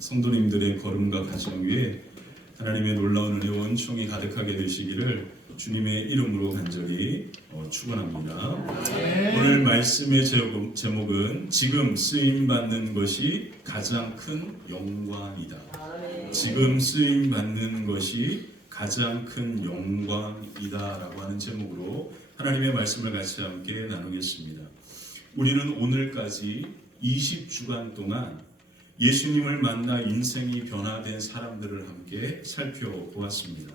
성도님들의 걸음과 가정 위에 하나님의 놀라운 은혜와 은총이 가득하게 되시기를 주님의 이름으로 간절히 축원합니다. 오늘 말씀의 제목은 지금 쓰임받는 것이 가장 큰 영광이다. 지금 쓰임받는 것이 가장 큰 영광이다 라고 하는 제목으로 하나님의 말씀을 같이 함께 나누겠습니다. 우리는 오늘까지 20주간 동안 예수님을 만나 인생이 변화된 사람들을 함께 살펴보았습니다.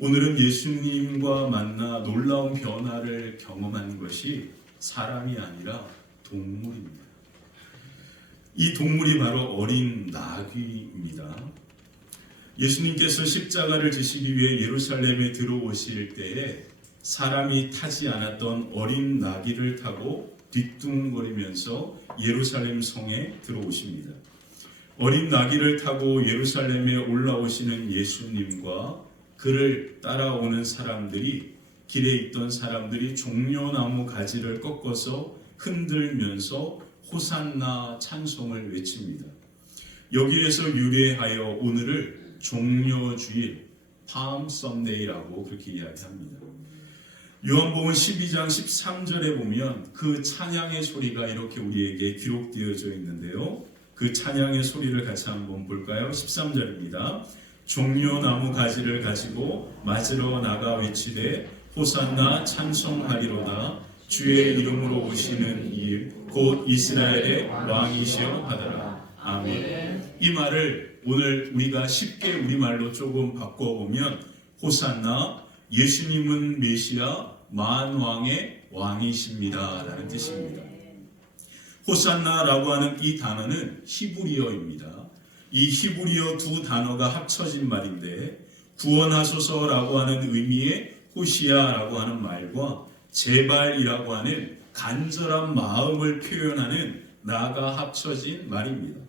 오늘은 예수님과 만나 놀라운 변화를 경험한 것이 사람이 아니라 동물입니다. 이 동물이 바로 어린 나귀입니다. 예수님께서 십자가를 지시기 위해 예루살렘에 들어오실 때에 사람이 타지 않았던 어린 나귀를 타고 뒤뚱거리면서 예루살렘 성에 들어오십니다. 어린 나귀를 타고 예루살렘에 올라오시는 예수님과 그를 따라오는 사람들이, 길에 있던 사람들이 종려나무 가지를 꺾어서 흔들면서 호산나 찬송을 외칩니다. 여기에서 유래하여 오늘을 종려주일, palm Sunday라고 그렇게 이야기합니다. 요한복음 12장 13절에 보면 그 찬양의 소리가 이렇게 우리에게 기록되어져 있는데요. 그 찬양의 소리를 같이 한번 볼까요? 13절입니다. 종려나무 가지를 가지고 맞으러 나가 외치되 호산나 찬송하리로다. 주의 이름으로 오시는 이 곧 이스라엘의 왕이시여 하더라. 아멘. 이 말을 오늘 우리가 쉽게 우리말로 조금 바꿔보면 호산나, 예수님은 메시아 만왕의 왕이십니다 라는 뜻입니다. 호산나라고 하는 이 단어는 히브리어입니다. 이 히브리어 두 단어가 합쳐진 말인데 구원하소서라고 하는 의미의 호시아라고 하는 말과 제발이라고 하는 간절한 마음을 표현하는 나가 합쳐진 말입니다.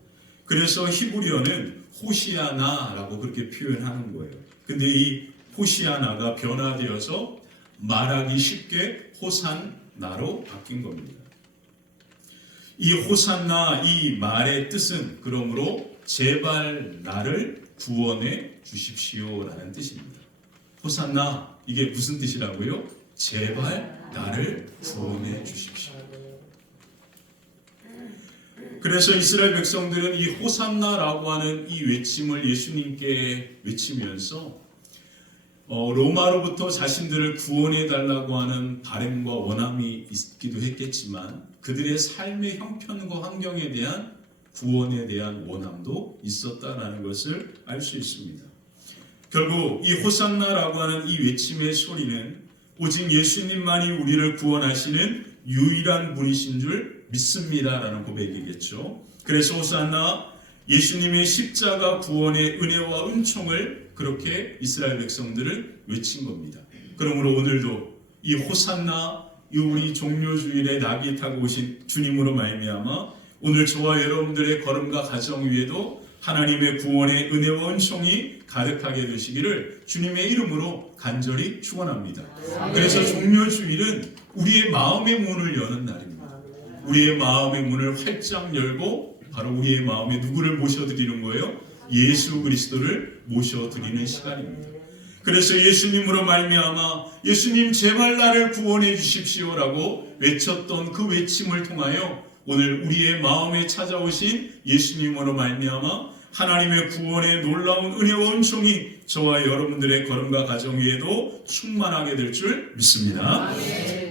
그래서 히브리어는 호시아나라고 그렇게 표현하는 거예요. 근데 이 호시아나가 변화되어서 말하기 쉽게 호산나로 바뀐 겁니다. 이 호산나, 이 말의 뜻은 그러므로 제발 나를 구원해 주십시오 라는 뜻입니다. 호산나, 이게 무슨 뜻이라고요? 제발 나를 구원해 주십시오. 그래서 이스라엘 백성들은 이 호산나라고 하는 이 외침을 예수님께 외치면서 로마로부터 자신들을 구원해 달라고 하는 바람과 원함이 있기도 했겠지만 그들의 삶의 형편과 환경에 대한 구원에 대한 원함도 있었다라는 것을 알 수 있습니다. 결국 이 호산나라고 하는 이 외침의 소리는 오직 예수님만이 우리를 구원하시는 유일한 분이신 줄 믿습니다라는 고백이겠죠. 그래서 호산나, 예수님의 십자가 구원의 은혜와 은총을 그렇게 이스라엘 백성들을 외친 겁니다. 그러므로 오늘도 이 호산나, 이 우리 종려주일에 나귀 타고 오신 주님으로 말미암아 오늘 저와 여러분들의 걸음과 가정 위에도 하나님의 구원의 은혜와 은총이 가득하게 되시기를 주님의 이름으로 간절히 축원합니다. 그래서 종려주일은 우리의 마음의 문을 여는 날입니다. 우리의 마음의 문을 활짝 열고 바로 우리의 마음에 누구를 모셔드리는 거예요? 예수 그리스도를 모셔드리는 시간입니다. 그래서 예수님으로 말미암아 예수님 제발 나를 구원해 주십시오라고 외쳤던 그 외침을 통하여 오늘 우리의 마음에 찾아오신 예수님으로 말미암아 하나님의 구원의 놀라운 은혜와 은총이 저와 여러분들의 걸음과 가정 위에도 충만하게 될 줄 믿습니다.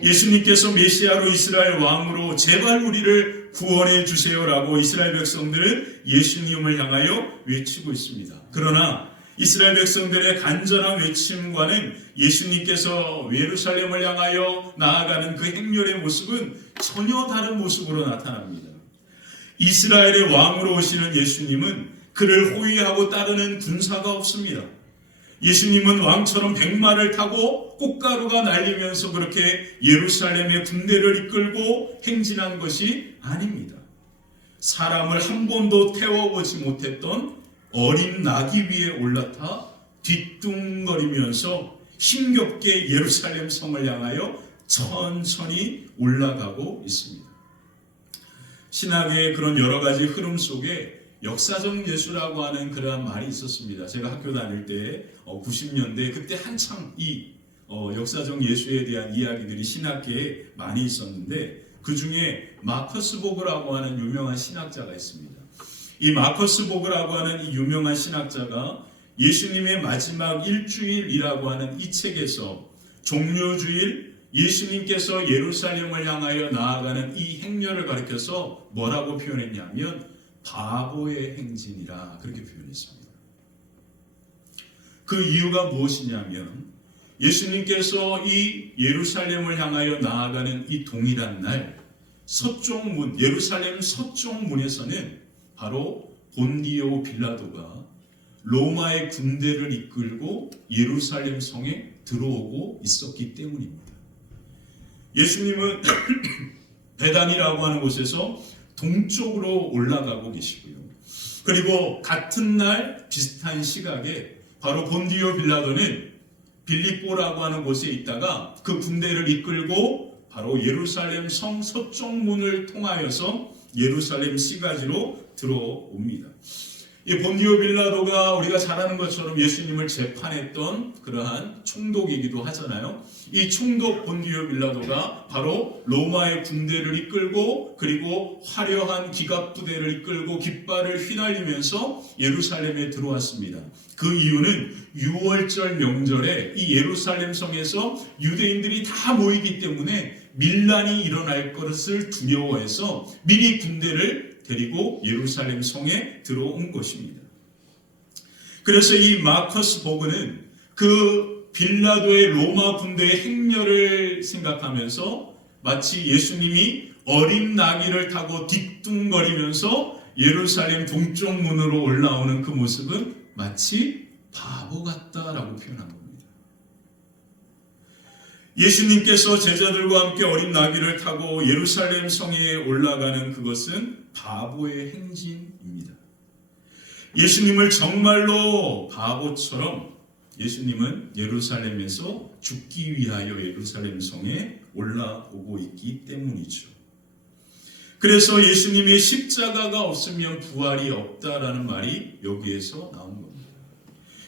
예수님께서 메시아로 이스라엘 왕으로 제발 우리를 구원해 주세요라고 이스라엘 백성들은 예수님을 향하여 외치고 있습니다. 그러나 이스라엘 백성들의 간절한 외침과는 예수님께서 예루살렘을 향하여 나아가는 그 행렬의 모습은 전혀 다른 모습으로 나타납니다. 이스라엘의 왕으로 오시는 예수님은 그를 호위하고 따르는 군사가 없습니다. 예수님은 왕처럼 백마를 타고 꽃가루가 날리면서 그렇게 예루살렘의 군대를 이끌고 행진한 것이 아닙니다. 사람을 한 번도 태워보지 못했던 어린 나귀 위에 올라타 뒤뚱거리면서 힘겹게 예루살렘 성을 향하여 천천히 올라가고 있습니다. 신학의 그런 여러 가지 흐름 속에 역사적 예수라고 하는 그러한 말이 있었습니다. 제가 학교 다닐 때 90년대 그때 한참 이 역사적 예수에 대한 이야기들이 신학계에 많이 있었는데 그 중에 마커스 보그라고 하는 유명한 신학자가 있습니다. 이 마커스 보그라고 하는 이 유명한 신학자가 예수님의 마지막 일주일이라고 하는 이 책에서 종료주일 예수님께서 예루살렘을 향하여 나아가는 이 행렬을 가리켜서 뭐라고 표현했냐면 바보의 행진이라 그렇게 표현했습니다. 그 이유가 무엇이냐면 예수님께서 이 예루살렘을 향하여 나아가는 이 동일한 날 서쪽문 예루살렘 서쪽문에서는 바로 본디오 빌라도가 로마의 군대를 이끌고 예루살렘 성에 들어오고 있었기 때문입니다. 예수님은 베단이라고 하는 곳에서 동쪽으로 올라가고 계시고요. 그리고 같은 날 비슷한 시각에 바로 본디오 빌라도는 빌립보라고 하는 곳에 있다가 그 군대를 이끌고 바로 예루살렘 성 서쪽문을 통하여서 예루살렘 시가지로 들어옵니다. 이 본디오 빌라도가 우리가 잘 아는 것처럼 예수님을 재판했던 그러한 총독이기도 하잖아요. 이 총독 본디오 빌라도가 바로 로마의 군대를 이끌고 그리고 화려한 기갑부대를 이끌고 깃발을 휘날리면서 예루살렘에 들어왔습니다. 그 이유는 6월절 명절에 이 예루살렘 성에서 유대인들이 다 모이기 때문에 밀란이 일어날 것을 두려워해서 미리 군대를 데리고 예루살렘 성에 들어온 것입니다. 그래서 이 마커스 보그는 그 빌라도의 로마 군대의 행렬을 생각하면서 마치 예수님이 어린 나귀를 타고 뒤뚱거리면서 예루살렘 동쪽 문으로 올라오는 그 모습은 마치 바보 같다라고 표현한 겁니다. 예수님께서 제자들과 함께 어린 나귀를 타고 예루살렘 성에 올라가는 그것은 바보의 행진입니다. 예수님을 정말로 바보처럼 예수님은 예루살렘에서 죽기 위하여 예루살렘 성에 올라오고 있기 때문이죠. 그래서 예수님의 십자가가 없으면 부활이 없다라는 말이 여기에서 나온 겁니다.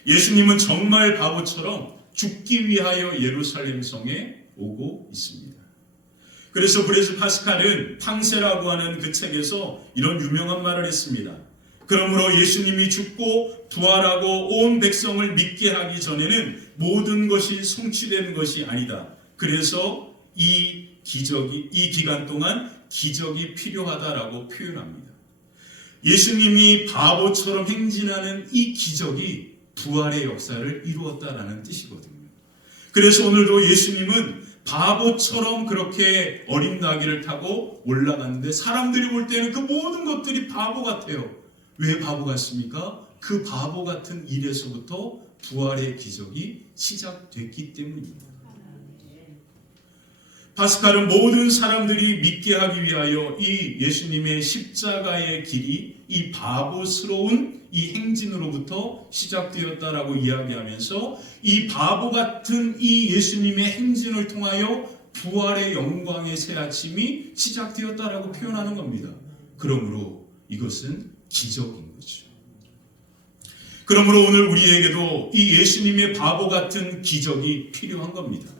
예수님은 정말 바보처럼 죽기 위하여 예루살렘 성에 오고 있습니다. 그래서 브레즈 파스칼은 팡세라고 하는 그 책에서 이런 유명한 말을 했습니다. 그러므로 예수님이 죽고 부활하고 온 백성을 믿게 하기 전에는 모든 것이 성취되는 것이 아니다. 그래서 이 기간 동안 기적이 필요하다라고 표현합니다. 예수님이 바보처럼 행진하는 이 기적이 부활의 역사를 이루었다라는 뜻이거든요. 그래서 오늘도 예수님은 바보처럼 그렇게 어린 나귀를 타고 올라갔는데 사람들이 볼 때는 그 모든 것들이 바보 같아요. 왜 바보 같습니까? 그 바보 같은 일에서부터 부활의 기적이 시작됐기 때문입니다. 파스칼은 모든 사람들이 믿게 하기 위하여 이 예수님의 십자가의 길이 이 바보스러운 이 행진으로부터 시작되었다라고 이야기하면서 이 바보 같은 이 예수님의 행진을 통하여 부활의 영광의 새 아침이 시작되었다라고 표현하는 겁니다. 그러므로 이것은 기적인 거죠. 그러므로 오늘 우리에게도 이 예수님의 바보 같은 기적이 필요한 겁니다.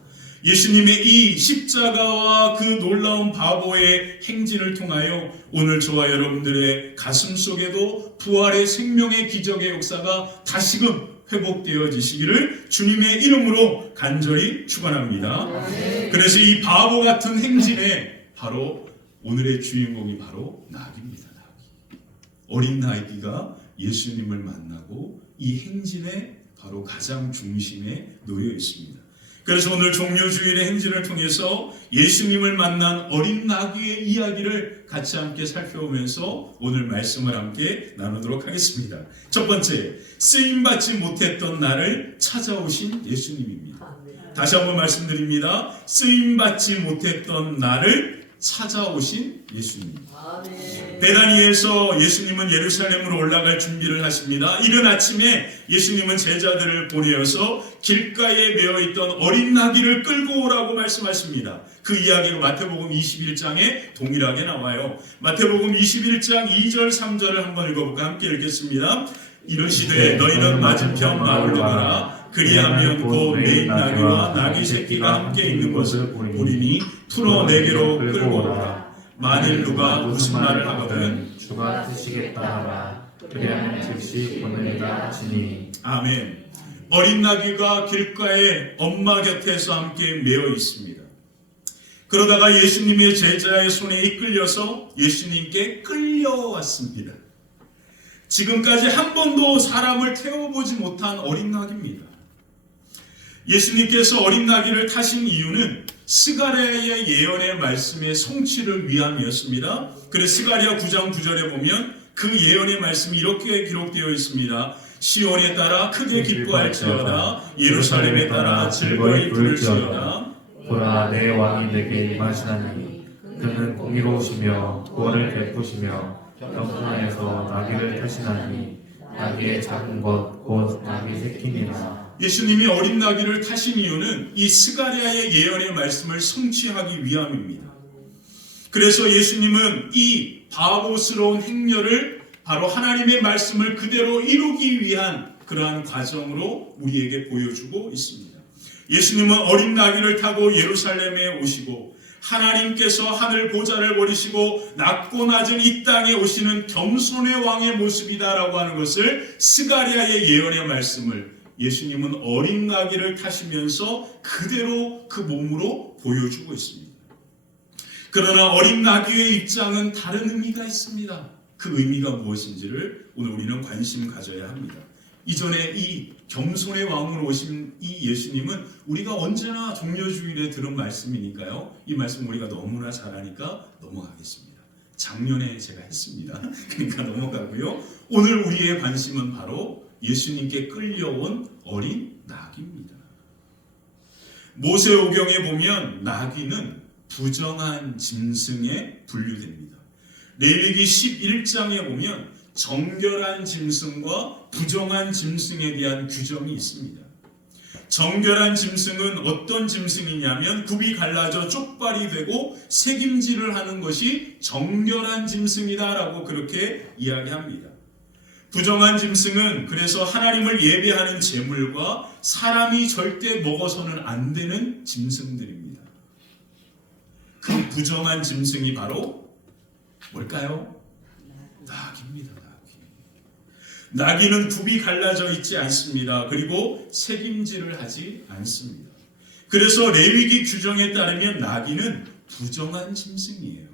예수님의 이 십자가와 그 놀라운 바보의 행진을 통하여 오늘 저와 여러분들의 가슴 속에도 부활의 생명의 기적의 역사가 다시금 회복되어지시기를 주님의 이름으로 간절히 축원합니다. 그래서 이 바보 같은 행진에 바로 오늘의 주인공이 바로 나귀입니다. 나귀. 어린 나귀가 예수님을 만나고 이 행진의 바로 가장 중심에 놓여 있습니다. 그래서 오늘 종료주일의 행진을 통해서 예수님을 만난 어린 나귀의 이야기를 같이 함께 살펴보면서 오늘 말씀을 함께 나누도록 하겠습니다. 첫 번째, 쓰임받지 못했던 나를 찾아오신 예수님입니다. 다시 한번 말씀드립니다. 쓰임받지 못했던 나를 찾아오신 예수님. 베다니에서 예수님은 예루살렘으로 올라갈 준비를 하십니다. 이른 아침에 예수님은 제자들을 보내어서 길가에 메어있던 어린 나귀를 끌고 오라고 말씀하십니다. 그 이야기로 마태복음 21장에 동일하게 나와요. 마태복음 21장 2절 3절을 한번 읽어볼까? 함께 읽겠습니다. 이르시되 너희는 맞은편 마을로 가라. 그리하면 곧 매인 나귀와 나귀 새끼가 함께 있는 것을 보리니 풀어 내게로 끌고 오라. 만일 누가 무슨 말을 하거든 주가 드시겠다 하라. 그리하면 즉시 보내리라 하시니. 아멘. 어린 나귀가 길가에 엄마 곁에서 함께 매어 있습니다. 그러다가 예수님의 제자의 손에 이끌려서 예수님께 끌려왔습니다. 지금까지 한 번도 사람을 태워보지 못한 어린 나귀입니다. 예수님께서 어린 나귀를 타신 이유는 스가랴의 예언의 말씀의 성취를 위함이었습니다. 그래서 스가랴 9장 9절에 보면 그 예언의 말씀이 이렇게 기록되어 있습니다. 시온에 따라 크게 기뻐할지어다. 예루살렘에 따라 즐거이 부를지어다. 보라, 내 왕이 내게 임하시나니 그는 공의로우시며 구원을 베푸시며 경건에서 나귀를 타시나니 나귀의 작은 것 곧 나귀 새끼니라. 예수님이 어린 나귀를 타신 이유는 이 스가랴의 예언의 말씀을 성취하기 위함입니다. 그래서 예수님은 이 바보스러운 행렬을 바로 하나님의 말씀을 그대로 이루기 위한 그러한 과정으로 우리에게 보여주고 있습니다. 예수님은 어린 나귀를 타고 예루살렘에 오시고 하나님께서 하늘 보좌를 버리시고 낮고 낮은 이 땅에 오시는 겸손의 왕의 모습이다라고 하는 것을 스가랴의 예언의 말씀을 예수님은 어린 나귀를 타시면서 그대로 그 몸으로 보여주고 있습니다. 그러나 어린 나귀의 입장은 다른 의미가 있습니다. 그 의미가 무엇인지를 오늘 우리는 관심 가져야 합니다. 이전에 이 겸손의 왕으로 오신 이 예수님은 우리가 언제나 종려주일에 들은 말씀이니까요. 이 말씀 우리가 너무나 잘하니까 넘어가겠습니다. 작년에 제가 했습니다. 그러니까 넘어가고요. 오늘 우리의 관심은 바로 예수님께 끌려온 어린 나귀입니다. 모세오경에 보면 나귀는 부정한 짐승에 분류됩니다. 레위기 11장에 보면 정결한 짐승과 부정한 짐승에 대한 규정이 있습니다. 정결한 짐승은 어떤 짐승이냐면 굽이 갈라져 쪽발이 되고 새김질을 하는 것이 정결한 짐승이다라고 그렇게 이야기합니다. 부정한 짐승은 그래서 하나님을 예배하는 제물과 사람이 절대 먹어서는 안 되는 짐승들입니다. 그 부정한 짐승이 바로 뭘까요? 나귀입니다. 나귀는 굽이 갈라져 있지 않습니다. 그리고 새김질을 하지 않습니다. 그래서 레위기 규정에 따르면 나귀는 부정한 짐승이에요.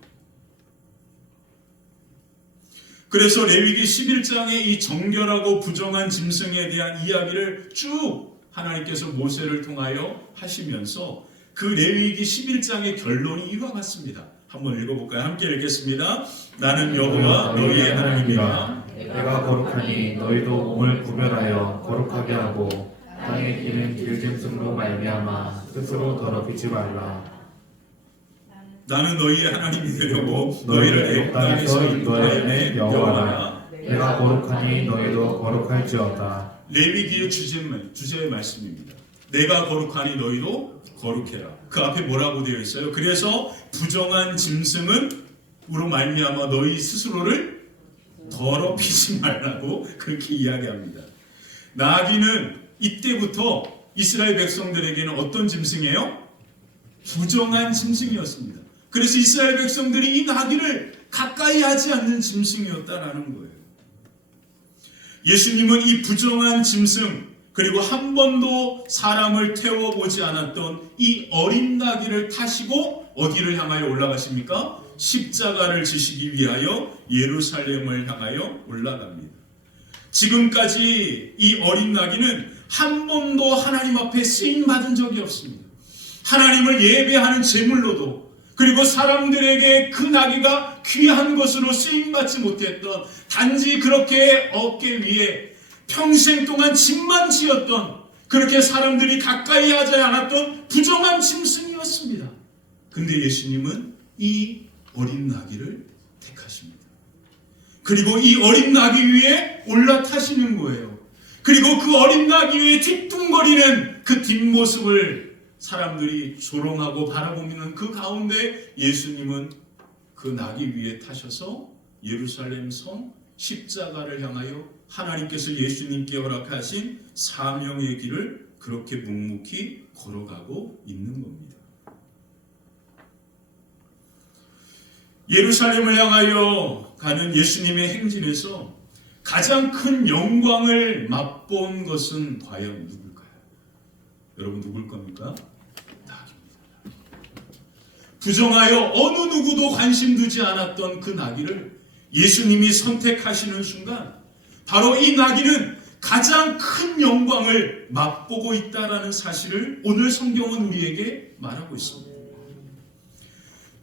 그래서 레위기 11장에 이 정결하고 부정한 짐승에 대한 이야기를 쭉 하나님께서 모세를 통하여 하시면서 그 레위기 11장의 결론이 이와 같습니다. 한번 읽어볼까요? 함께 읽겠습니다. 나는 여호와 너희의 하나님이라. 내가 거룩하니 너희도 몸을 구별하여 거룩하게 하고 땅에 기는 들짐승으로 말미암아 스스로 더럽히지 말라. 나는 너희의 하나님이 되려고 너희를 애굽 땅에서 인도하여 여호와라. 내가 거룩하니 너희도 거룩할지어다. 레위기의 주제의 말씀입니다. 내가 거룩하니 너희도 거룩해라. 그 앞에 뭐라고 되어 있어요? 그래서 부정한 짐승은 으로 말미암아 너희 스스로를 더럽히지 말라고 그렇게 이야기합니다. 나귀는 이때부터 이스라엘 백성들에게는 어떤 짐승이에요? 부정한 짐승이었습니다. 그래서 이스라엘 백성들이 이 나귀를 가까이 하지 않는 짐승이었다라는 거예요. 예수님은 이 부정한 짐승 그리고 한 번도 사람을 태워보지 않았던 이 어린 나귀를 타시고 어디를 향하여 올라가십니까? 십자가를 지시기 위하여 예루살렘을 향하여 올라갑니다. 지금까지 이 어린 나귀는 한 번도 하나님 앞에 쓰임받은 적이 없습니다. 하나님을 예배하는 제물로도 그리고 사람들에게 그 나귀가 귀한 것으로 쓰임받지 못했던 단지 그렇게 어깨 위에 평생 동안 짐만 지었던 그렇게 사람들이 가까이 하지 않았던 부정한 짐승이었습니다. 근데 예수님은 이 어린 나귀를 택하십니다. 그리고 이 어린 나귀 위에 올라타시는 거예요. 그리고 그 어린 나귀 위에 뒤뚱거리는 그 뒷모습을 사람들이 조롱하고 바라보는 그 가운데 예수님은 그 나귀 위에 타셔서 예루살렘 성 십자가를 향하여 하나님께서 예수님께 허락하신 사명의 길을 그렇게 묵묵히 걸어가고 있는 겁니다. 예루살렘을 향하여 가는 예수님의 행진에서 가장 큰 영광을 맛본 것은 과연 누굴까요? 여러분 누굴 겁니까? 나귀입니다. 부정하여 어느 누구도 관심 두지 않았던 그 나귀를 예수님이 선택하시는 순간 바로 이 나귀는 가장 큰 영광을 맛보고 있다라는 사실을 오늘 성경은 우리에게 말하고 있습니다.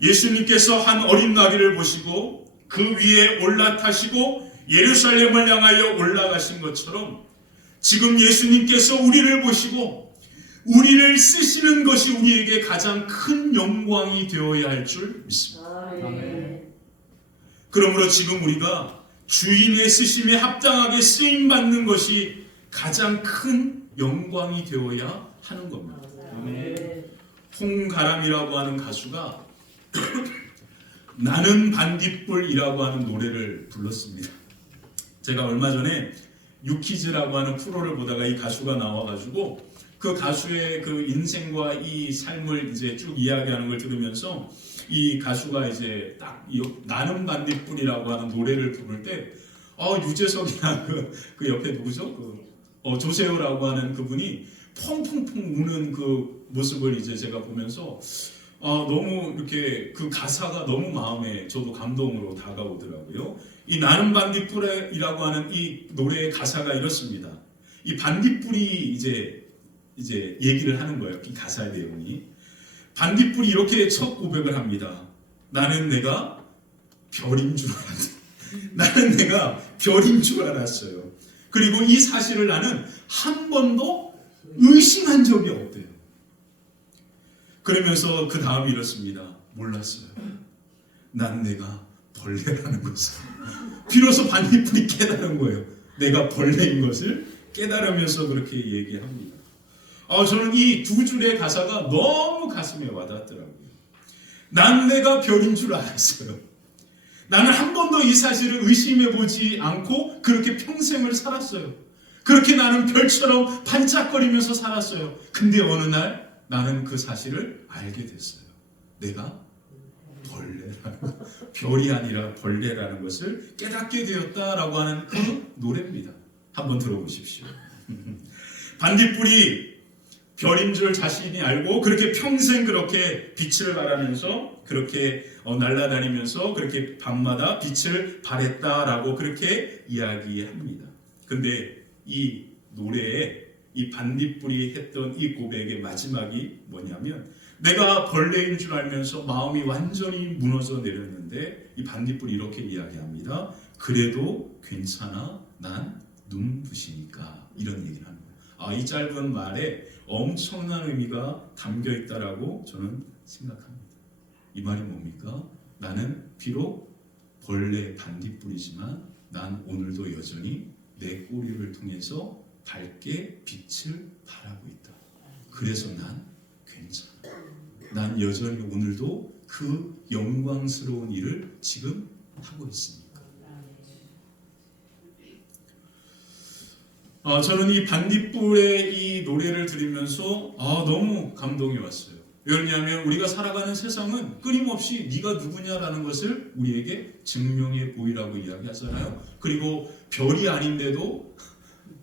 예수님께서 한 어린 나귀를 보시고 그 위에 올라타시고 예루살렘을 향하여 올라가신 것처럼 지금 예수님께서 우리를 보시고 우리를 쓰시는 것이 우리에게 가장 큰 영광이 되어야 할 줄 믿습니다. 그러므로 지금 우리가 주인의 쓰심에 합당하게 쓰임받는 것이 가장 큰 영광이 되어야 하는 겁니다. 홍가람이라고 하는 가수가 나는 반딧불이라고 하는 노래를 불렀습니다. 제가 얼마 전에 유키즈라고 하는 프로를 보다가 이 가수가 나와가지고 그 가수의 그 인생과 이 삶을 이제 쭉 이야기하는 걸 들으면서 이 가수가 이제 딱 나는 반딧불이라고 하는 노래를 부를 때 유재석이나 그 옆에 누구죠? 조세호라고 하는 그분이 펑펑펑 우는 그 모습을 이제 제가 보면서 너무 이렇게 그 가사가 너무 마음에 저도 감동으로 다가오더라고요. 이 나는 반딧불이라고 하는 이 노래의 가사가 이렇습니다. 이 반딧불이 이제 얘기를 하는 거예요. 이 가사의 내용이. 반딧불이 이렇게 첫 고백을 합니다. 나는 내가 별인 줄 알았다. 나는 내가 별인 줄 알았어요. 그리고 이 사실을 나는 한 번도 의심한 적이 없대요. 그러면서 그 다음이 이렇습니다. 몰랐어요. 난 내가 벌레라는 것을. 비로소 반딧불이 깨달은 거예요. 내가 벌레인 것을 깨달으면서 그렇게 얘기합니다. 저는 이 두 줄의 가사가 너무 가슴에 와닿더라고요. 난 내가 별인 줄 알았어요. 나는 한 번도 이 사실을 의심해보지 않고 그렇게 평생을 살았어요. 그렇게 나는 별처럼 반짝거리면서 살았어요. 근데 어느 날 나는 그 사실을 알게 됐어요. 내가 벌레라는, 별이 아니라 벌레라는 것을 깨닫게 되었다라고 하는 그 노래입니다. 한번 들어보십시오. 반딧불이 별인 줄 자신이 알고 그렇게 평생 그렇게 빛을 발하면서 그렇게 날아다니면서 그렇게 밤마다 빛을 발했다라고 그렇게 이야기합니다. 근데 이 노래에 이 반딧불이 했던 이 고백의 마지막이 뭐냐면 내가 벌레인 줄 알면서 마음이 완전히 무너져 내렸는데 이 반딧불이 이렇게 이야기합니다. 그래도 괜찮아, 난 눈부시니까. 이런 얘기를 합니다. 이 짧은 말에 엄청난 의미가 담겨 있다라고 저는 생각합니다. 이 말이 뭡니까? 나는 비록 벌레 반딧불이지만 난 오늘도 여전히 내 꼬리를 통해서 밝게 빛을 발하고 있다. 그래서 난 괜찮아. 난 여전히 오늘도 그 영광스러운 일을 지금 하고 있으니까. 저는 이 반딧불의 이 노래를 들으면서 너무 감동이 왔어요. 왜냐하면 우리가 살아가는 세상은 끊임없이 네가 누구냐라는 것을 우리에게 증명해 보이라고 이야기하잖아요. 그리고 별이 아닌데도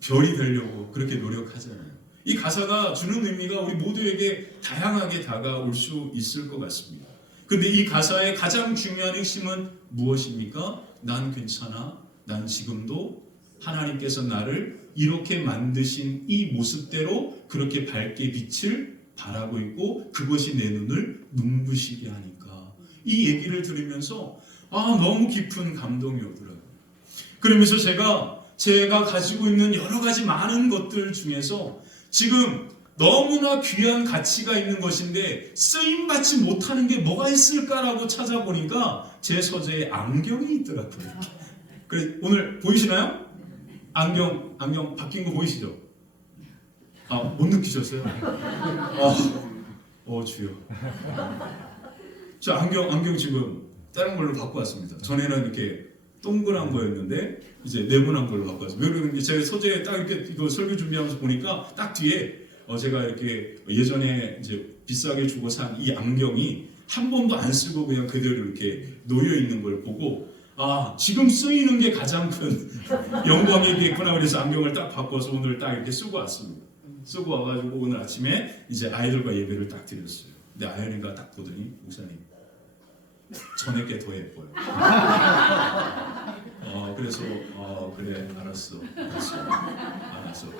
별이 되려고 그렇게 노력하잖아요. 이 가사가 주는 의미가 우리 모두에게 다양하게 다가올 수 있을 것 같습니다. 근데 이 가사의 가장 중요한 핵심은 무엇입니까? 난 괜찮아. 난 지금도 하나님께서 나를 이렇게 만드신 이 모습대로 그렇게 밝게 빛을 발하고 있고 그것이 내 눈을 눈부시게 하니까. 이 얘기를 들으면서 너무 깊은 감동이 오더라고요. 그러면서 제가 가지고 있는 여러 가지 많은 것들 중에서 지금 너무나 귀한 가치가 있는 것인데 쓰임받지 못하는 게 뭐가 있을까라고 찾아보니까 제 서재에 안경이 있더라고요. 그래서 오늘 보이시나요? 안경 바뀐 거 보이시죠? 못 느끼셨어요? 주여. 저 안경 지금 다른 걸로 갖고 왔습니다. 전에는 이렇게 동그란 거였는데 이제 네모난 걸로 갖고 왔어요. 왜 그러는지 제가 소재에 딱 이렇게 이거 설교 준비하면서 보니까 딱 뒤에 제가 이렇게 예전에 이제 비싸게 주고 산 이 안경이 한 번도 안 쓰고 그냥 그대로 이렇게 놓여 있는 걸 보고 지금 쓰이는 게 가장 큰 영광이겠구나. 그래서 안경을 딱 바꿔서 오늘 딱 이렇게 쓰고 왔습니다. 쓰고 와가지고 오늘 아침에 이제 아이들과 예배를 딱 드렸어요. 근데 아연이가 딱 보더니 목사님 전에 게 더 예뻐요. 그래서 그래 알았어.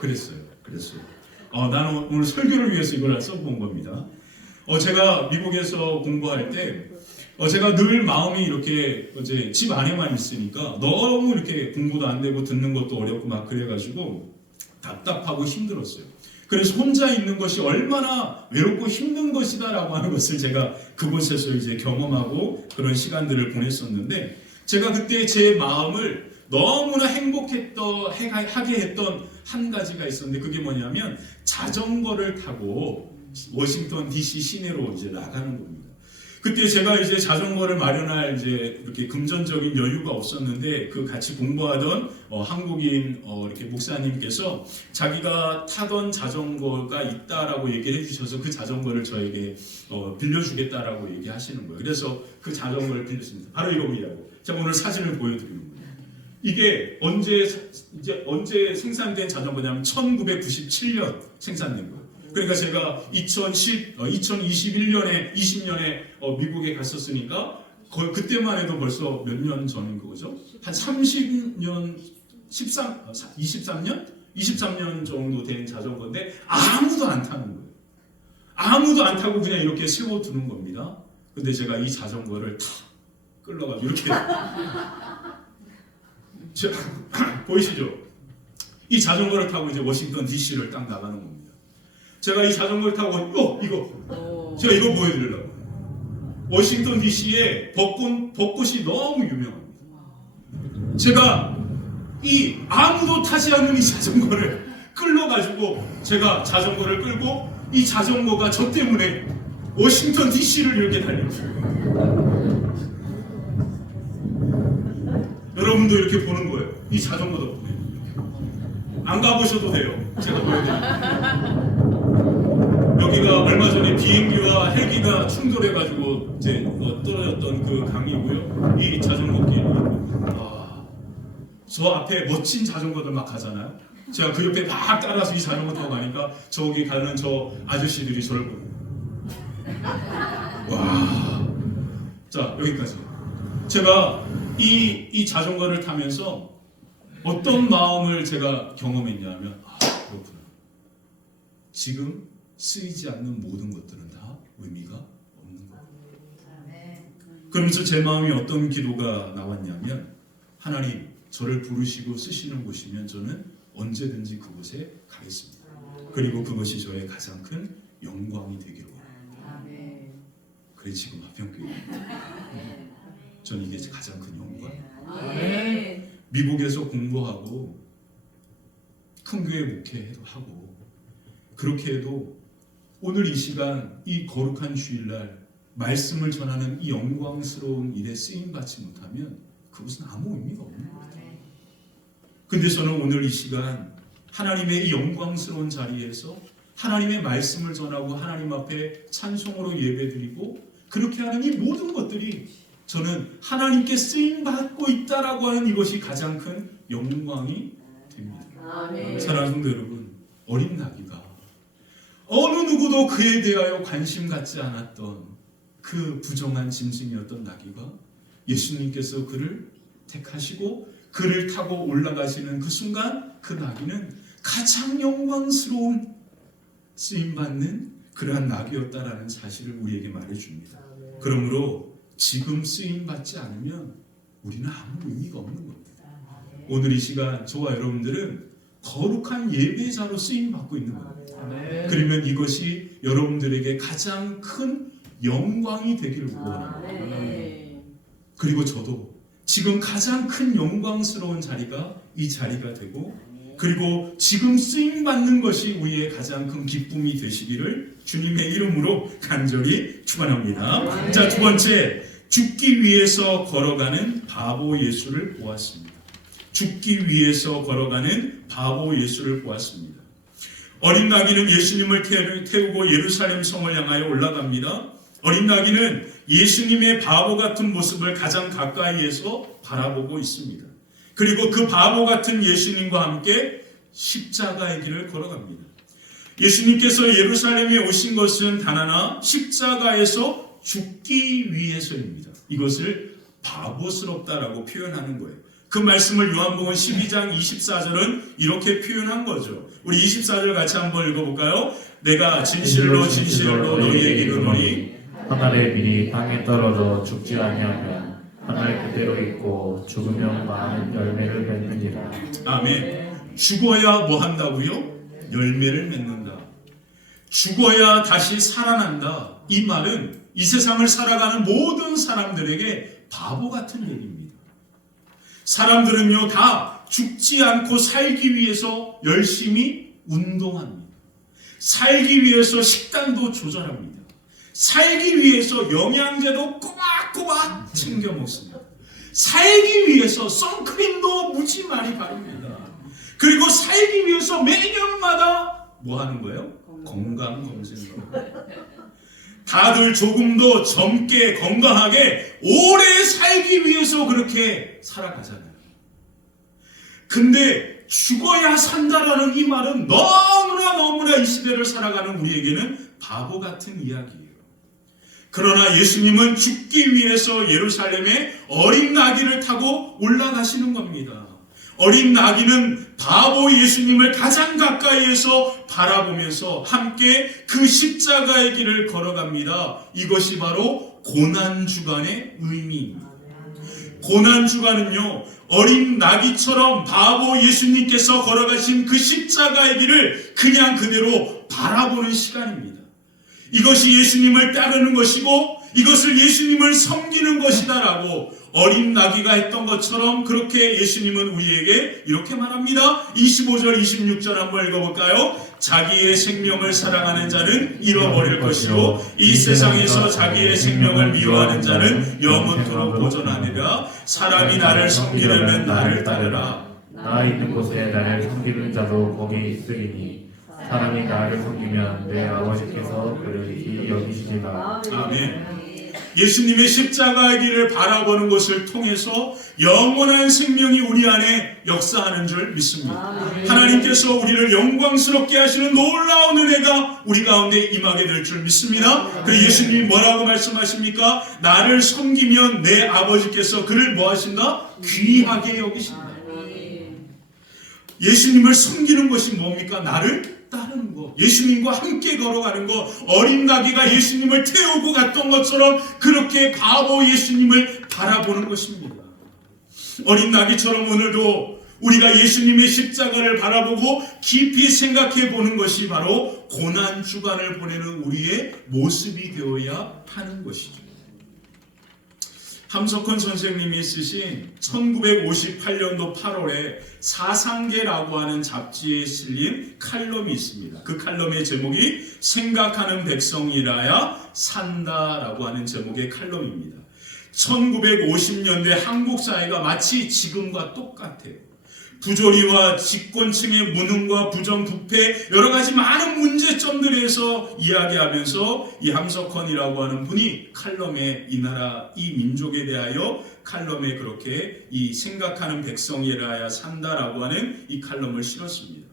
그랬어요. 나는 오늘 설교를 위해서 이걸 써본 겁니다. 제가 미국에서 공부할 때 제가 늘 마음이 이렇게 이제 집 안에만 있으니까 너무 이렇게 공부도 안 되고 듣는 것도 어렵고 막 그래가지고 답답하고 힘들었어요. 그래서 혼자 있는 것이 얼마나 외롭고 힘든 것이다라고 하는 것을 제가 그곳에서 이제 경험하고 그런 시간들을 보냈었는데 제가 그때 제 마음을 너무나 하게 했던 한 가지가 있었는데 그게 뭐냐면 자전거를 타고 워싱턴 DC 시내로 이제 나가는 겁니다. 그때 제가 이제 자전거를 마련할 이제 이렇게 금전적인 여유가 없었는데 그 같이 공부하던 한국인 이렇게 목사님께서 자기가 타던 자전거가 있다라고 얘기를 해주셔서 그 자전거를 저에게 빌려주겠다라고 얘기하시는 거예요. 그래서 그 자전거를 빌렸습니다. 바로 이거 보이라고. 제가 오늘 사진을 보여드리는 거예요. 이게 언제 생산된 자전거냐면 1997년 생산된 거예요. 그러니까 제가 2021년에 20년에 미국에 갔었으니까 그때만 해도 벌써 몇 년 전인 거죠? 한 30년, 23년 정도 된 자전거인데 아무도 안 타는 거예요. 아무도 안 타고 그냥 이렇게 세워두는 겁니다. 근데 제가 이 자전거를 탁 끌러가지고 이렇게 보이시죠? 이 자전거를 타고 이제 워싱턴 DC를 딱 나가는 겁니다. 제가 이 자전거를 타고 제가 이거 보여드리려고. 워싱턴 DC에 벚꽃이 너무 유명합니다. 제가 이 아무도 타지 않는 이 자전거를 끌러가지고 제가 자전거를 끌고 이 자전거가 저 때문에 워싱턴 DC를 이렇게 달렸어요. 여러분도 이렇게 보는 거예요. 이 자전거 덕분에. 안 가보셔도 돼요. 제가 보여드릴게요. 여기가 얼마 전에 비행기와 헬기가 충돌해가지고 이제 떨어졌던 그 강이고요. 이 자전거길. 저 앞에 멋진 자전거들 막 가잖아요. 제가 그 옆에 막 따라서 이 자전거 타고 가니까 저기 가는 저 아저씨들이 저를 보고. 와. 자, 여기까지. 제가 이 자전거를 타면서 어떤 마음을 제가 경험했냐면 그렇구나. 지금 쓰이지 않는 모든 것들은 다 의미가 없는 거예요. 그러면서 제 마음이 어떤 기도가 나왔냐면 하나님 저를 부르시고 쓰시는 곳이면 저는 언제든지 그곳에 가겠습니다. 그리고 그것이 저의 가장 큰 영광이 되기를 원합니다. 그래 지금 화평교회 저는 이게 가장 큰 영광. 미국에서 공부하고 큰 교회 목회도 하고 그렇게 해도 오늘 이 시간 이 거룩한 주일날 말씀을 전하는 이 영광스러운 일에 쓰임받지 못하면 그것은 아무 의미가 없는 거예요. 근데 저는 오늘 이 시간 하나님의 이 영광스러운 자리에서 하나님의 말씀을 전하고 하나님 앞에 찬송으로 예배드리고 그렇게 하는 이 모든 것들이 저는 하나님께 쓰임받고 있다라고 하는 이것이 가장 큰 영광이 됩니다. 사랑하는 성도 여러분, 어린 나귀가 어느 누구도 그에 대하여 관심 갖지 않았던 그 부정한 짐승이었던 나귀가 예수님께서 그를 택하시고 그를 타고 올라가시는 그 순간 그 나귀는 가장 영광스러운 쓰임받는 그러한 나귀였다라는 사실을 우리에게 말해줍니다. 그러므로 지금 쓰임받지 않으면 우리는 아무 의미가 없는 겁니다. 오늘 이 시간 저와 여러분들은 거룩한 예배자로 쓰임받고 있는 겁니다. 그러면 이것이 여러분들에게 가장 큰 영광이 되기를 원합니다. 그리고 저도 지금 가장 큰 영광스러운 자리가 이 자리가 되고 그리고 지금 쓰임받는 것이 우리의 가장 큰 기쁨이 되시기를 주님의 이름으로 간절히 축원합니다. 자, 두 번째, 죽기 위해서 걸어가는 바보 예수를 보았습니다. 죽기 위해서 걸어가는 바보 예수를 보았습니다. 어린 나귀는 예수님을 태우고 예루살렘 성을 향하여 올라갑니다. 어린 나귀는 예수님의 바보 같은 모습을 가장 가까이에서 바라보고 있습니다. 그리고 그 바보 같은 예수님과 함께 십자가의 길을 걸어갑니다. 예수님께서 예루살렘에 오신 것은 단 하나, 십자가에서 죽기 위해서입니다. 이것을 바보스럽다라고 표현하는 거예요. 그 말씀을 요한복음 12장 24절은 이렇게 표현한 거죠. 우리 24절 같이 한번 읽어볼까요? 내가 진실로 진실로 너희에게 이르노니 하늘의 밀이 땅에 떨어져 죽지 아니하면 하늘 그대로 있고 죽으면 많은 열매를 맺느니라. 아멘. 죽어야 뭐 한다고요? 열매를 맺는다. 죽어야 다시 살아난다. 이 말은 이 세상을 살아가는 모든 사람들에게 바보 같은 얘기입니다. 사람들은요, 다 죽지 않고 살기 위해서 열심히 운동합니다. 살기 위해서 식단도 조절합니다. 살기 위해서 영양제도 꼬박꼬박 챙겨 먹습니다. 살기 위해서 선크림도 무지 많이 바릅니다. 그리고 살기 위해서 매년마다 뭐 하는 거예요? 건강검진을. 다들 조금 더 젊게 건강하게 오래 살기 위해서 그렇게 살아가잖아요. 근데 죽어야 산다라는 이 말은 너무나 이 시대를 살아가는 우리에게는 바보 같은 이야기예요. 그러나 예수님은 죽기 위해서 예루살렘에 어린 나귀를 타고 올라가시는 겁니다. 어린 나귀는 바보 예수님을 가장 가까이에서 바라보면서 함께 그 십자가의 길을 걸어갑니다. 이것이 바로 고난주간의 의미입니다. 고난주간은요, 어린 나귀처럼 바보 예수님께서 걸어가신 그 십자가의 길을 그냥 그대로 바라보는 시간입니다. 이것이 예수님을 따르는 것이고 이것을 예수님을 섬기는 것이다라고 어린 나귀가 했던 것처럼 그렇게 예수님은 우리에게 이렇게 말합니다. 25절 26절 한번 읽어볼까요? 자기의 생명을 사랑하는 자는 잃어버릴 것이요 이 세상에서 자기의 생명을 미워하는 자는 영원토록 보존하리라. 사람이 나를 섬기려면 나를 따르라. 나 있는 곳에 나를 섬기는 자도 거기 있으리니 사람이 나를 섬기면 내 아버지께서 그를 이 여기시리라. 아멘. 예수님의 십자가의 길을 바라보는 것을 통해서 영원한 생명이 우리 안에 역사하는 줄 믿습니다. 하나님께서 우리를 영광스럽게 하시는 놀라운 은혜가 우리 가운데 임하게 될 줄 믿습니다. 그리고 예수님이 뭐라고 말씀하십니까? 나를 섬기면 내 아버지께서 그를 뭐 하신다? 귀하게 여기신다. 예수님을 섬기는 것이 뭡니까? 나를 따르는 것, 예수님과 함께 걸어가는 것, 어린 나귀가 예수님을 태우고 갔던 것처럼 그렇게 바보 예수님을 바라보는 것입니다. 어린 나귀처럼 오늘도 우리가 예수님의 십자가를 바라보고 깊이 생각해 보는 것이 바로 고난주간을 보내는 우리의 모습이 되어야 하는 것이죠. 함석헌 선생님이 쓰신 1958년도 8월에 사상계라고 하는 잡지에 실린 칼럼이 있습니다. 그 칼럼의 제목이 생각하는 백성이라야 산다라고 하는 제목의 칼럼입니다. 1950년대 한국 사회가 마치 지금과 똑같아요. 부조리와 집권층의 무능과 부정부패 여러 가지 많은 문제점들에 대해서 이야기하면서 이 함석헌이라고 하는 분이 칼럼에 이 나라 이 민족에 대하여 칼럼에 그렇게 이 생각하는 백성이라야 산다라고 하는 이 칼럼을 실었습니다.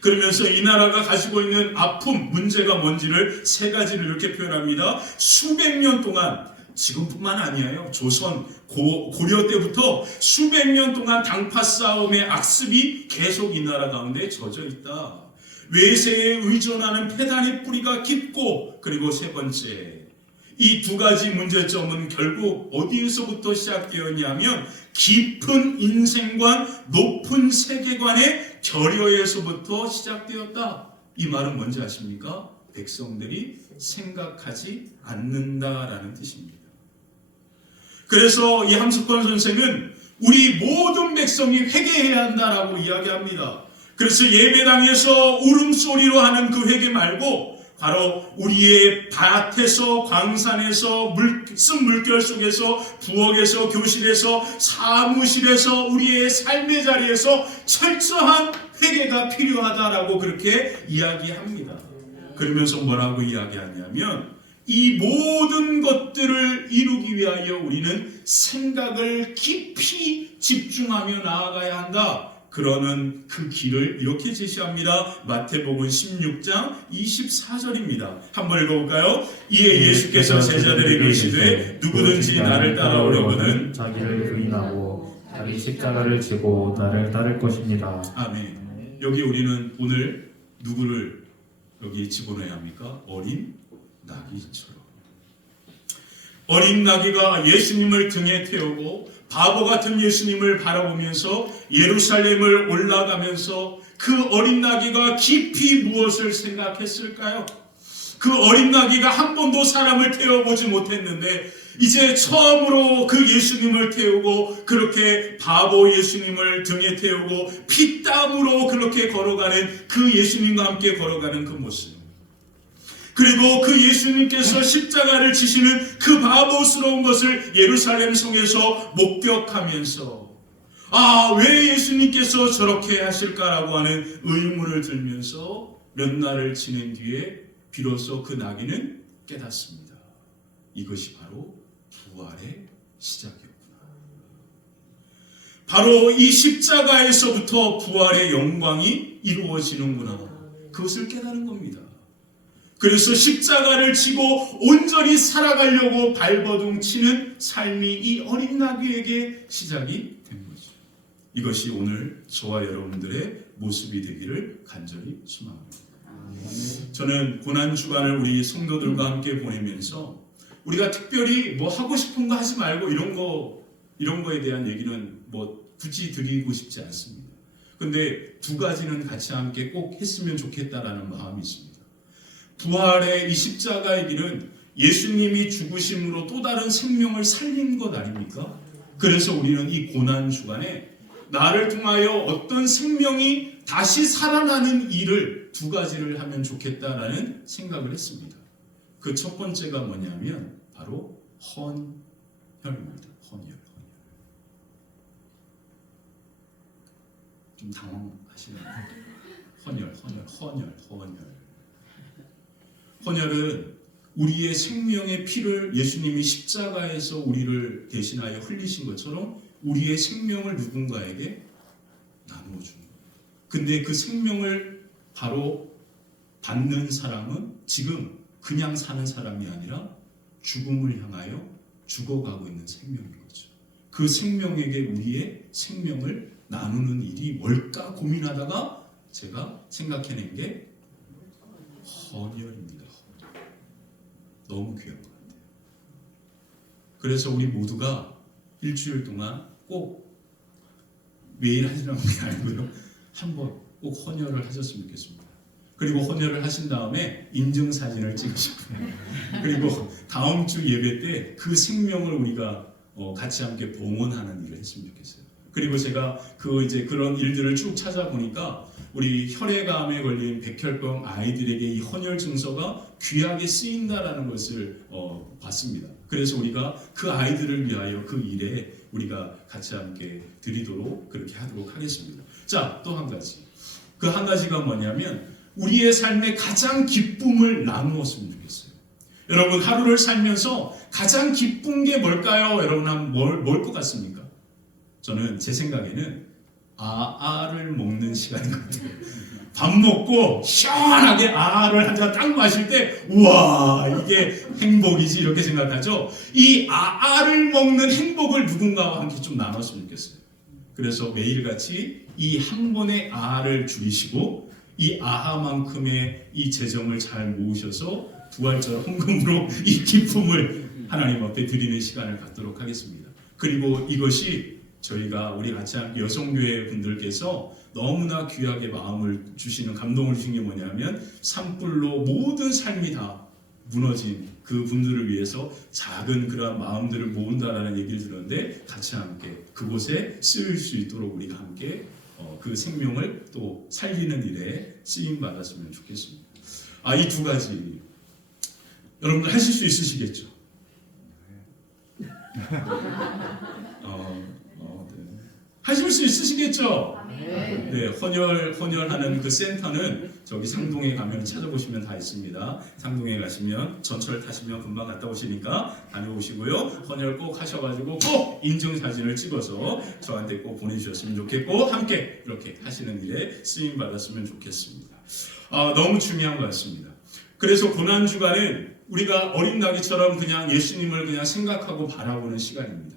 그러면서 이 나라가 가지고 있는 아픔, 문제가 뭔지를 세 가지를 이렇게 표현합니다. 수백 년 동안 지금뿐만 아니에요. 조선, 고려 때부터 수백 년 동안 당파 싸움의 악습이 계속 이 나라 가운데 젖어 있다. 외세에 의존하는 패단의 뿌리가 깊고, 그리고 세 번째, 이 두 가지 문제점은 결국 어디에서부터 시작되었냐면 깊은 인생관, 높은 세계관의 결여에서부터 시작되었다. 이 말은 뭔지 아십니까? 백성들이 생각하지 않는다라는 뜻입니다. 그래서 이 함석헌 선생은 우리 모든 백성이 회개해야 한다라고 이야기합니다. 그래서 예배당에서 울음소리로 하는 그 회개 말고 바로 우리의 밭에서, 광산에서, 쓴 물결 속에서, 부엌에서, 교실에서, 사무실에서, 우리의 삶의 자리에서 철저한 회개가 필요하다라고 그렇게 이야기합니다. 그러면서 뭐라고 이야기하냐면 이 모든 것들을 이루기 위하여 우리는 생각을 깊이 집중하며 나아가야 한다. 그러는 그 길을 이렇게 제시합니다. 마태복음 16장 24절입니다. 한번 읽어볼까요? 이에 예수께서 제자들에게 이르시되 누구든지 나를 따라오려거든 자기를 부인하고 자기 십자가를 지고 나를 따를 것입니다. 아멘. 여기 우리는 오늘 누구를 여기 집어넣어야 합니까? 어린 나귀처럼. 어린 나귀가 예수님을 등에 태우고 바보 같은 예수님을 바라보면서 예루살렘을 올라가면서 그 어린 나귀가 깊이 무엇을 생각했을까요? 그 어린 나귀가 한 번도 사람을 태워보지 못했는데 이제 처음으로 그 예수님을 태우고 그렇게 바보 예수님을 등에 태우고 피땀으로 그렇게 걸어가는 그 예수님과 함께 걸어가는 그 모습, 그리고 그 예수님께서 십자가를 지시는 그 바보스러운 것을 예루살렘 성에서 목격하면서 왜 예수님께서 저렇게 하실까라고 하는 의문을 들면서 몇 날을 지낸 뒤에 비로소 그 나귀는 깨닫습니다. 이것이 바로 부활의 시작이었구나. 바로 이 십자가에서부터 부활의 영광이 이루어지는구나. 그것을 깨달은 겁니다. 그래서 십자가를 지고 온전히 살아가려고 발버둥 치는 삶이 이 어린 나귀에게 시작이 된 거죠. 이것이 오늘 저와 여러분들의 모습이 되기를 간절히 소망합니다. 저는 고난주간을 우리 성도들과 함께 보내면서 우리가 특별히 뭐 하고 싶은 거 하지 말고 이런 거에 대한 얘기는 뭐 굳이 드리고 싶지 않습니다. 근데 두 가지는 같이 함께 꼭 했으면 좋겠다라는 마음이 있습니다. 부활의 이 십자가의 길은 예수님이 죽으심으로 또 다른 생명을 살린 것 아닙니까? 그래서 우리는 이 고난주간에 나를 통하여 어떤 생명이 다시 살아나는 일을 두 가지를 하면 좋겠다라는 생각을 했습니다. 그 첫 번째가 뭐냐면 바로 헌혈입니다. 헌혈. 좀 당황하시나요? 헌혈. 헌혈은 우리의 생명의 피를 예수님이 십자가에서 우리를 대신하여 흘리신 것처럼 우리의 생명을 누군가에게 나누어 주는 거예요. 근데 그 생명을 바로 받는 사람은 지금 그냥 사는 사람이 아니라 죽음을 향하여 죽어가고 있는 생명인 거죠. 그 생명에게 우리의 생명을 나누는 일이 뭘까 고민하다가 제가 생각해낸 게 헌혈입니다. 너무 귀한 것 같아요. 그래서 우리 모두가 일주일 동안 꼭 매일 하시라는 게 아니고요. 한번 꼭 헌혈을 하셨으면 좋겠습니다. 그리고 헌혈을 하신 다음에 인증사진을 찍으시고요. 그리고 다음 주 예배 때 그 생명을 우리가 같이 함께 봉헌하는 일을 했으면 좋겠어요. 그리고 제가 그런 일들을 쭉 찾아보니까 우리 혈액암에 걸린 백혈병 아이들에게 이 헌혈 증서가 귀하게 쓰인다라는 것을 봤습니다. 그래서 우리가 그 아이들을 위하여 그 일에 우리가 같이 함께 드리도록 그렇게 하도록 하겠습니다. 자, 또 한 가지. 그 한 가지가 뭐냐면 우리의 삶의 가장 기쁨을 나누었으면 좋겠어요. 여러분 하루를 살면서 가장 기쁜 게 뭘까요? 여러분 하면 뭘 것 같습니까? 저는 제 생각에는 아아를 먹는 시간인 것 같아요. 밥 먹고 시원하게 아아를 한 잔 딱 마실 때 우와 이게 행복이지 이렇게 생각하죠. 이 아아를 먹는 행복을 누군가와 함께 좀 나눴으면 좋겠어요. 그래서 매일같이 이 한 번의 아아를 줄이시고 이 아하만큼의 이 재정을 잘 모으셔서 부활절 헌금으로 이 기쁨을 하나님 앞에 드리는 시간을 갖도록 하겠습니다. 그리고 이것이 저희가 우리 같이 함께 여성교회 분들께서 너무나 귀하게 마음을 주시는 감동을 주신 게 뭐냐면 산불로 모든 삶이 다 무너진 그 분들을 위해서 작은 그러한 마음들을 모은다라는 얘기를 들었는데 같이 함께 그곳에 쓰일 수 있도록 우리가 함께 그 생명을 또 살리는 일에 쓰임 받았으면 좋겠습니다. 이 두 가지 여러분들 하실 수 있으시겠죠? 네. 하실 수 있으시겠죠? 네, 헌혈하는 그 센터는 저기 상동에 가면 찾아보시면 다 있습니다. 상동에 가시면 전철 타시면 금방 갔다 오시니까 다녀오시고요. 헌혈 꼭 하셔가지고 꼭 인증 사진을 찍어서 저한테 꼭 보내주셨으면 좋겠고 함께 이렇게 하시는 일에 쓰임 받았으면 좋겠습니다. 너무 중요한 것 같습니다. 그래서 고난 주간은 우리가 어린 나귀처럼 그냥 예수님을 그냥 생각하고 바라보는 시간입니다.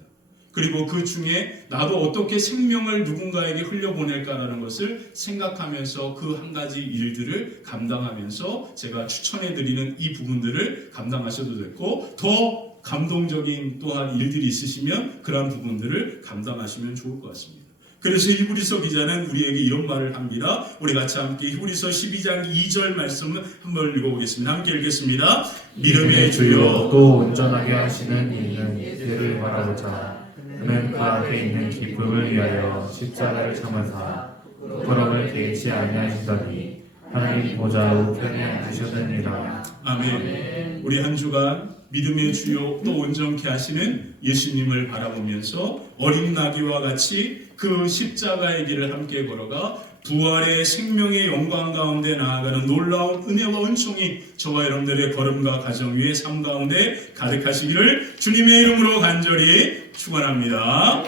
그리고 그 중에 나도 어떻게 생명을 누군가에게 흘려보낼까라는 것을 생각하면서 그 한 가지 일들을 감당하면서 제가 추천해드리는 이 부분들을 감당하셔도 됐고 더 감동적인 또한 일들이 있으시면 그러한 부분들을 감당하시면 좋을 것 같습니다. 그래서 히브리서 기자는 우리에게 이런 말을 합니다. 우리 같이 함께 히브리서 12장 2절 말씀을 한번 읽어보겠습니다. 함께 읽겠습니다. 믿음의 주여 또 온전하게 하시는 이는 예수를 바라보자. 그는 그 앞에 있는 기쁨을 위하여 십자가를 참으사 부끄러움을 개의치 아니하시더니 하나님 보좌 우편에 앉으셨느니라. 아멘. 우리 한 주간 믿음의 주요 또 온전케 하시는 예수님을 바라보면서 어린 나귀와 같이 그 십자가의 길을 함께 걸어가 부활의 생명의 영광 가운데 나아가는 놀라운 은혜와 은총이 저와 여러분들의 걸음과 가정 위에 삶 가운데 가득하시기를 주님의 이름으로 간절히 축원합니다.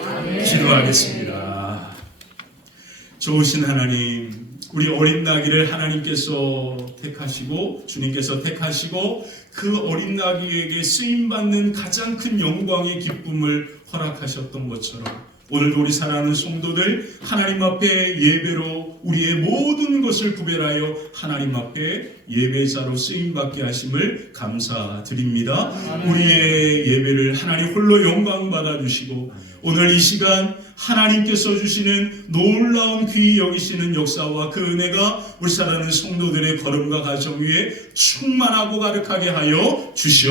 기도하겠습니다. 좋으신 하나님, 우리 어린 나귀를 하나님께서 택하시고 주님께서 택하시고 그 어린 나귀에게 쓰임받는 가장 큰 영광의 기쁨을 허락하셨던 것처럼 오늘도 우리 사랑하는 성도들 하나님 앞에 예배로 우리의 모든 것을 구별하여 하나님 앞에 예배자로 쓰임받게 하심을 감사드립니다. 우리의 예배를 하나님 홀로 영광 받아주시고 오늘 이 시간 하나님께서 주시는 놀라운 귀히 여기시는 역사와 그 은혜가 우리 사랑하는 성도들의 걸음과 가정 위에 충만하고 가득하게 하여 주시옵소서.